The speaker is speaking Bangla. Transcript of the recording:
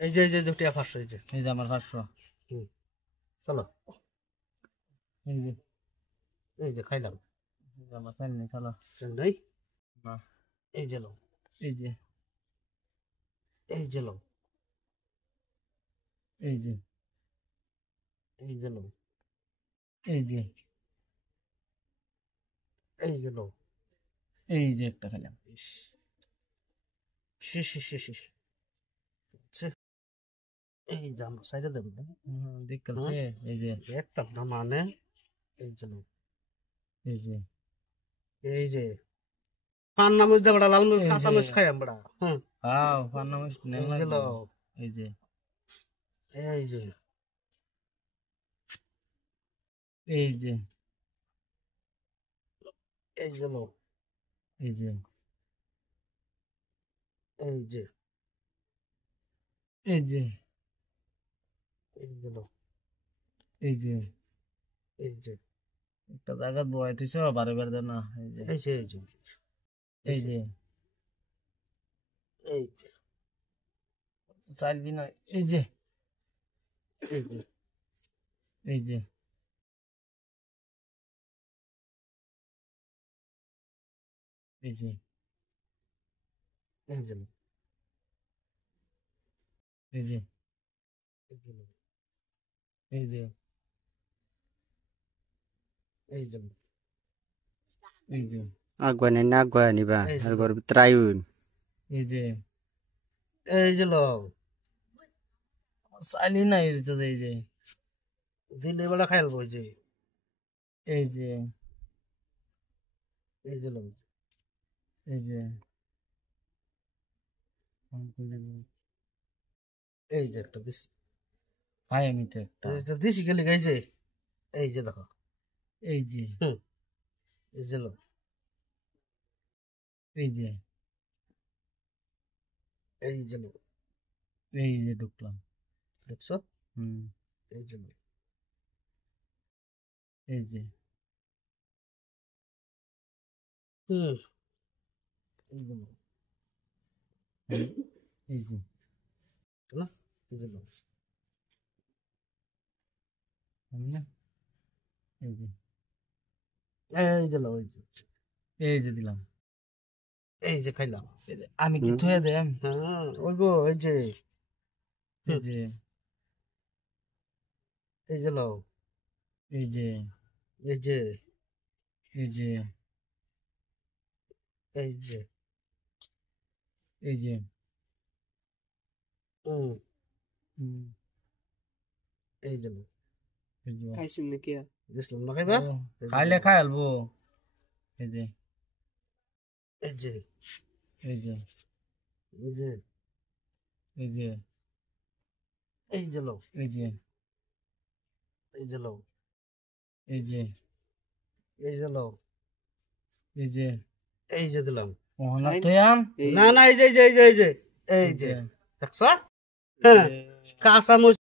এই যে টিয়া 500 এই যে আমার 500 চলো এই যে খাইলাম যে আমার চাল নেই চলো নাই না এই যে লো এই যে এই যে লো এই যে এই যে লো এই যে এই যে লো এই যে একটা খেলাম শেষ এই যে আমরা সাইডে দেব দেখতেছে এই যে একটা না মানে এই যে লো এই যে পান নামচ দে বড়া লাল মির্চ কাঁচা মরিচ খাই আমরা হাও পান্না মাছ নেই এই যে লো এই যে এই যে এই যে এই যে লো এই যে এই যে এই যে এই যে লো এই যে এই যে একটা জায়গা বয় তুইছ বারে বারে দেন না এই যে এই যে এই যে এই যে এই যে চাল দিন এই যে এই যে এই যে এই যে এই যে এই যে এই যে এই যে এই যে এই যে Agwane na agwane ba algor trayun এই যে এই যে লো চালি নাই তো এই যে দিলে বড়া খাইলবো এই যে এই যে এই যে লো এই যে এই যে একটা দিস হাই আমি তো একটা একটা দিছি গেলি এই যে দেখো এই যে এই যে লো এই যে এই যে লো এই যে ঢুকলাম দেখছো এই যে লো এই যে এই যে লো এই যে না এই যে লো না এই যে এই যে লো এই যে দিলাম এই যে খাইলাম আমি কি থয়ে দেম হ্যাঁ ওই গো এই যে এই যে এই যে লো এই যে এই যে এই যে এই যে এই যে এই যে লো এই যে খাইছিস নাকি দিসলাম না খাইবা খাইলে খাই আলবো এই যে এই যে এই যে এই যে এই যে এই যে লো এই যে এই যে লো এই যে এই যে লো এই যে এই যে দিলাম ওহনা তোয়াম না না এই যে দেখছ হ্যাঁ কাঁচা মরিচ